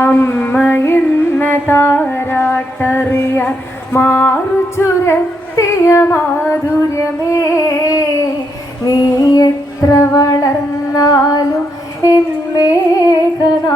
അമ്മ എന്ന താരാട്ടറിയാൻ മാറു ചുരത്തിയ മാധുര്യമേ, നീ എത്ര വളർന്നാലും എൻ മേഘനാഥൻ.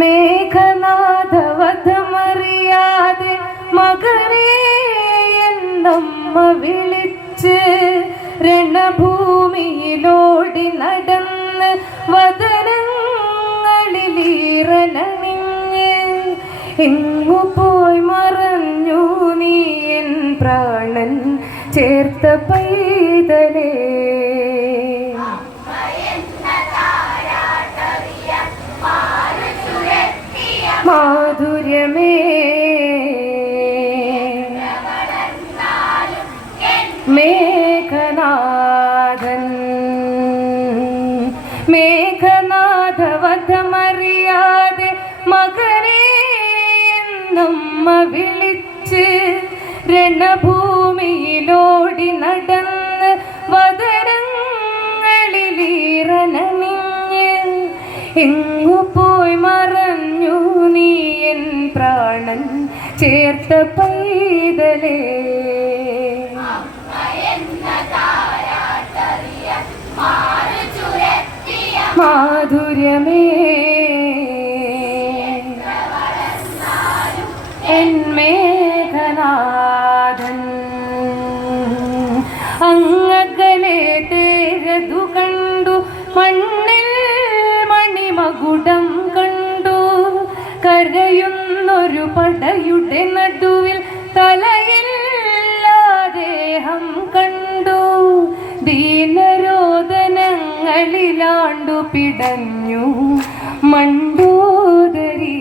മേഘനാഥവധമറിയാതെ മകനെ എന്നമ്മ വിളിച്ച് രണഭൂമിയിലോടി നടന്ന് വദനങ്ങളിലീറനണിഞ്ഞ് എങ്ങു പോയി മറഞ്ഞു നീ എൻ പ്രാണൻ ചേർത്ത പൈതലേ. മാധുര്യമേ, മേഘനാഥൻ. മേഘനാഥവധമറിയാതെ മകനെ എന്നമ്മ വിളിച്ച് രണഭൂമിയിലോടി നടന്ന് വദനങ്ങളിലീറനണിഞ്ഞ് എങ്ങു പോയി മറഞ്ഞു നീ എൻ പ്രാണൻ ചേർത്ത പൈതലേ. മാധുര്യമേ, എൻ മേഘനാഥൻ. അങ്ങകലെ തേരതു കണ്ടു, മണ്ണിൽ മണിമകുടം കണ്ടു, കരയുന്നൊരു പടയുടെ നടുവിൽ തലയില്ലാദേഹം കണ്ടു, ദീനരോദനങ്ങളിലാണ്ടു പിടഞ്ഞു മണ്ടൂദരി.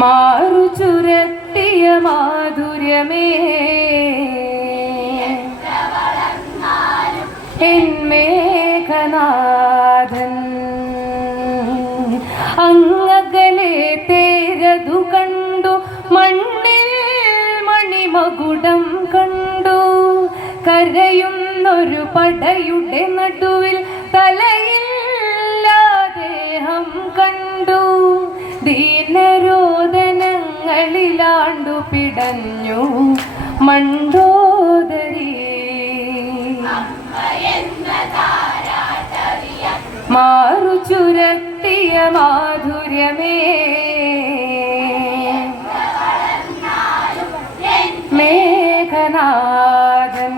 മാറു ചുരത്തിയ മാധുര്യമേ, എൻ മേഘനാഥൻ. അങ്ങകലെ തേരതു കണ്ടു, മണ്ണിൽ മണിമകുടം കണ്ടു, കരയുന്നൊരു പടയുടെ നടുവിൽ തലയില്ലാദേഹം കണ്ടു, ദീനരോദനങ്ങളിലാണ്ടു പിടഞ്ഞു മണ്ടോദരി. മാറു ചുരത്തിയ മാധുര്യമേ, മേഘനാഥൻ.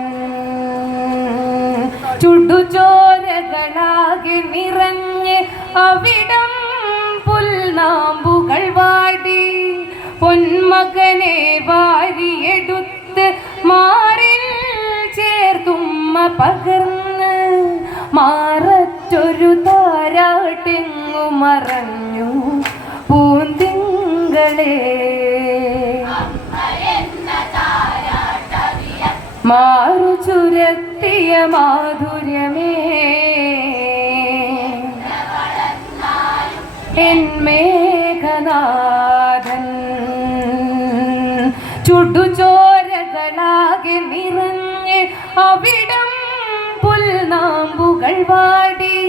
ചുടുചോരകളാകെ നിറഞ്ഞ് അവിടം പുൽനാമ്പുകൾ വാടി, പൊന്മകനെ വാരിയെടുത്ത് മാറിൽ ചേർത്തുമ്മ പകർന്ന് മാററ്റൊരു താരാട്ടെങ്ങു മറഞ്ഞു പൂന്തിങ്കളേ. മാറു ചുരത്തിയ മാധുര്യമേ, എൻ മേഘനാഥൻ. ചുടുചോരകളാകെ നിറഞ്ഞ് അവിടം പുൽനാമ്പുകൾ വാടി,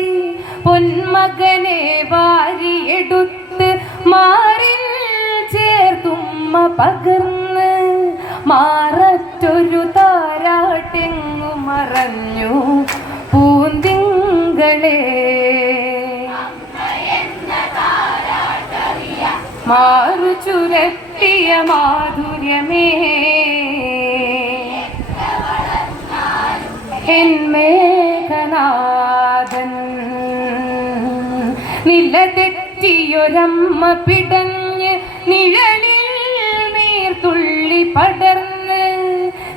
പൊന്മകനെ വാരിയെടുത്ത് മാറിൽ ചേർത്തുമ്മ പകർന്ന് മാററ്റൊരു താരാട്ടെങ്ങു മറഞ്ഞു പൂന്തിങ്കളേ. മാറു ചുരത്തിയ മാധുര്യമേ, എൻ മേഘനാഥൻ. നിലതെറ്റിയൊരമ്മ പിടഞ്ഞ് നിഴലിൽ നീർത്തുള്ളി പടർന്ന്,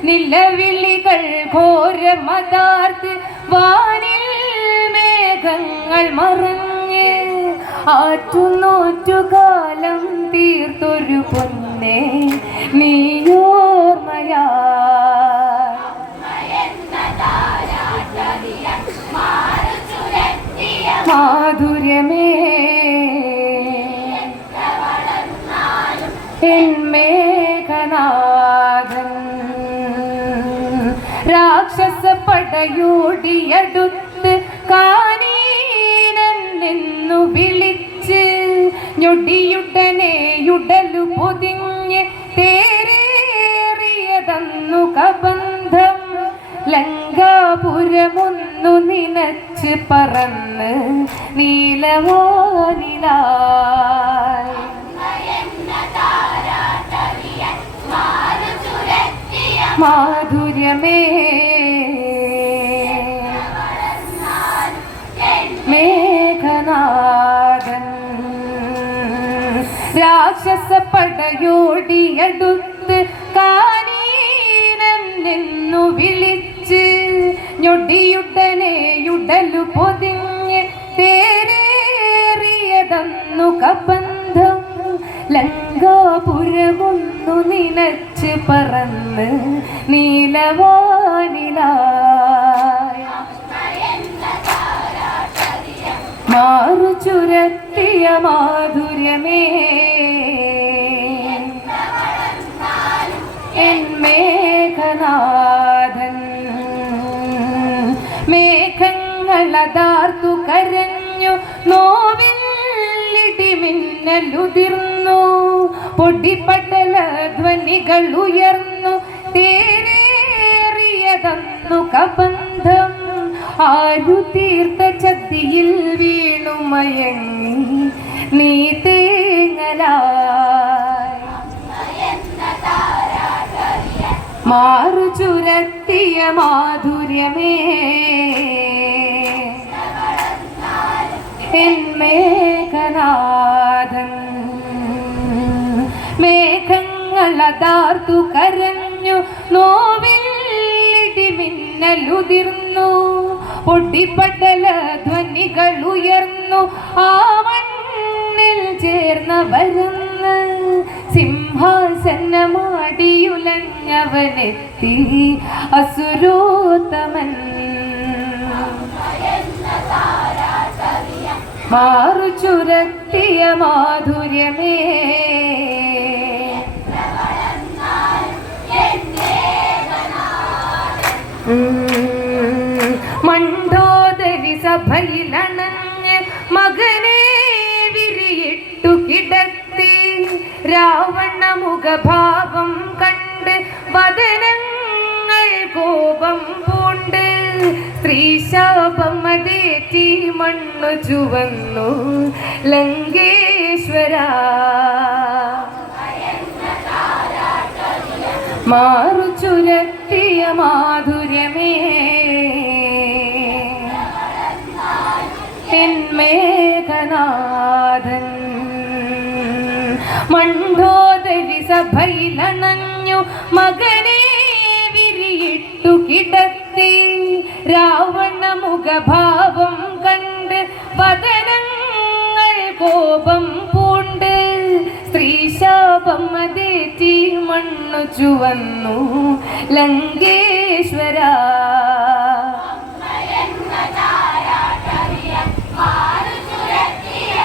നിലവിളികൾ ഘോരമതാർത്ത് വാനിൽ മേഘങ്ങൾ മറഞ്ഞ്, ആറ്റുനോറ്റുകാലം തീർത്തൊരു പൊന്ന പിന്നെ നീയോർമയാ മാധുര്യമേ എൻ മേഘനാഥൻ രാക്ഷസ പടയോടിയടുത്ത് കാനീനൻ നിന്നു വിളിച്ച് ഞൊടിയുടനെയുടലു പൊതിഞ്ഞ് തേരേറിയതന്നു കബന്ധം ലങ്കാപുരമൊന്നു നിനച്ച് പറന്ന് നീലവാനിലായി മാധുര്യമേ മേഘനാഥൻ രാക്ഷസ പടയോടിയടുത്ത് കാനീനൻ നിന്നു വിളിച്ച് ഞൊടിയുടനെയുടലു പൊതിഞ്ഞ് തേരേറിയതന്നു കബന്ധം ലങ്കാപുരമൊന്നു നിനച്ച് പറന്ന് നീലവാനിലായി മാറു ചുരത്തിയ മാധുര്യമേ എൻ മേഘനാഥൻ മേഘങ്ങളതാർത്തു കരഞ്ഞു നോവിലിടിമിന്നലുതിർന്നു പൊടിപടല ധ്വനികൾ ഉയർന്നു തേരേറിയതന്നു കബന്ധം ആരു തീർത്ത ചതിയിൽ വീണു മയങ്ങി നീ തേങ്ങലായി മാറു ചുരത്തിയ മാധുര്യമേ എൻ മേഘനാഥൻ മേഘങ്ങളതാർത്തു കരഞ്ഞു നോവിലിടിമിന്നലുതിർന്നു പൊടിപടല ധ്വനികൾ ഉയർന്നു ആ മണ്ണിൽ ചേർന്നവരെന്ന് സിംഹാസനമാടിയുലഞ്ഞവനെത്തി അസുരോത്തമൻ മാറു ചുരത്തിയ മാധുര്യമേ മണ്ഡോദരി സഭയിലണഞ്ഞ് മകനെ വിരിയിട്ടു കിടത്തി രാവണ മുഖഭാവം കണ്ട് വദനങ്ങൾ കോപം പൂണ്ട് സ്ത്രീശാപം അതേറ്റി മണ്ണു ചുവന്നു ലങ്കേശ്വര മാറു ചുരത്തിയ മാധുര്യമേ എൻ മേഘനാഥൻ മണ്ഡോദരി സഭയിലണഞ്ഞു മകനെ വിരിയിട്ടു കിടത്തി രാവണ മുഖഭാവം കണ്ട് വദനങ്ങൾ കോപം പൂണ്ട് സ്ത്രീശാപം അതേറ്റി മണ്ണു ചുവന്നു ലങ്കേശ്വര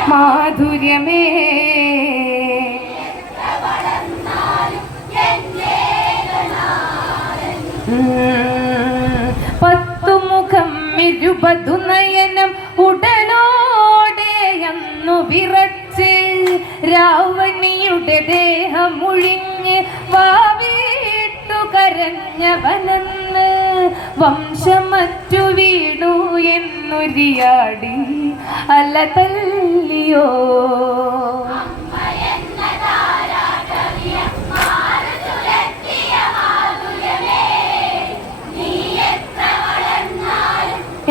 മാധുര്യമേ പത്തുമുഖം ഇരുപതു നയനം ഉടലോടെയന്നു വിറച്ച് രാവണിയുടെ ദേഹം മുഴിഞ്ഞ് വാവിട്ടു കരഞ്ഞവനെന്ന് വംശമറ്റു വീണു എന്നുരിയാടി അല തല്ലിയോ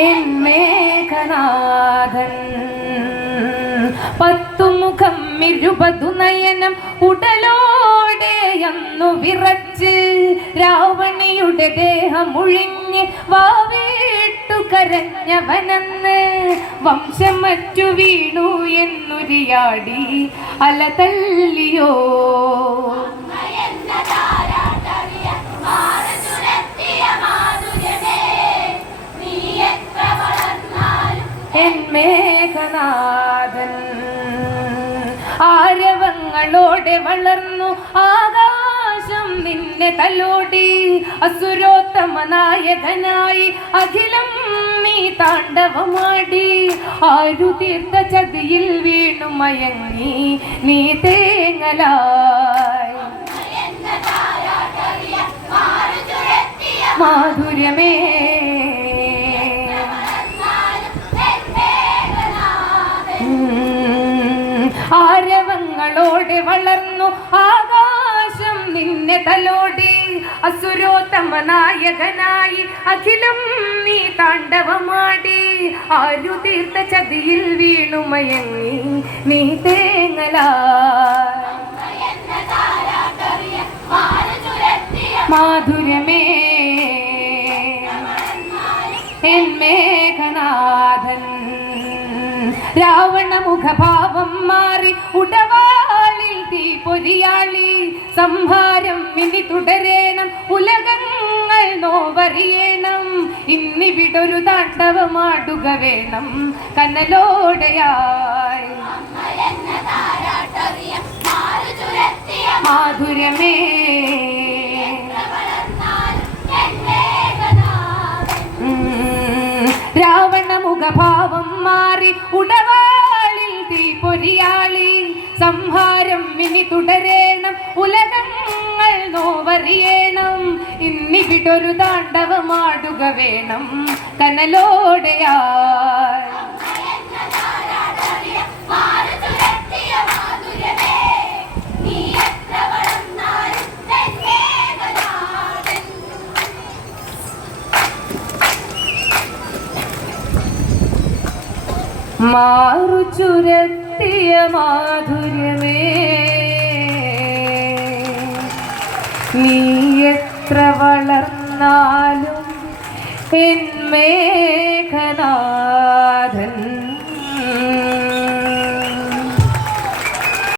എൻ മേഘനാഥൻ പത്തുമുഖം ഇരുപതു നയനം ഉടലോടെയന്നു വിറച്ച് രാവണിയുടെ ദേഹം ഒഴിഞ്ഞ് വാവിട്ടു കരഞ്ഞവനെന്ന് വംശമറ്റു വീണു എന്നുരിയാടി അല തല്ലിയോ മേഘനാഥൻ ആരവങ്ങളോടെ വളർന്നു ആകാശം നിന്നെ തലോടി അസുരോത്തമ നായകനായി അഖിലം നീ താണ്ഡവമാടി ആരു തീർത്ത ചതിയിൽ വീണു മയങ്ങി നീ തേങ്ങലായി മാധുര്യമേ ആരവങ്ങളോടെ വളർന്നു ആകാശം നിന്നെ തലോടി അസുരോത്തമ നായകനായി അഖിലം നീ താണ്ഡവമാടി ആരു തീർത്ത ചതിയിൽ വീണു മയങ്ങി നീ തേങ്ങലായി മാധുര്യമേ എൻ മേഘനാഥൻ രാവണ മുഖഭാവം മാറി ഉടവാളിൽ തീ പൊരിയാളി സംഹാരം ഇനി തുടരേണം ഉലകങ്ങൾ നോവറിയണം ഇന്നിവിടൊരു താണ്ഡവമാടുക വേണം കനലോടെയായി മാധുര്യമേ രാവണ മുഖഭാവം മാറി ഉടവാളിൽ തീ പൊരിയാളി സംഹാരം ഇനി തുടരേണം ഉലകങ്ങൾ നോവറിയണം ഇന്നിവിടൊരു താണ്ഡവമാടുക വേണം കനലോടെയായി മാറു ചുരത്തിയ മാധുര്യമേ നീ എത്ര വളർന്നാലും എൻ മേഘനാഥൻ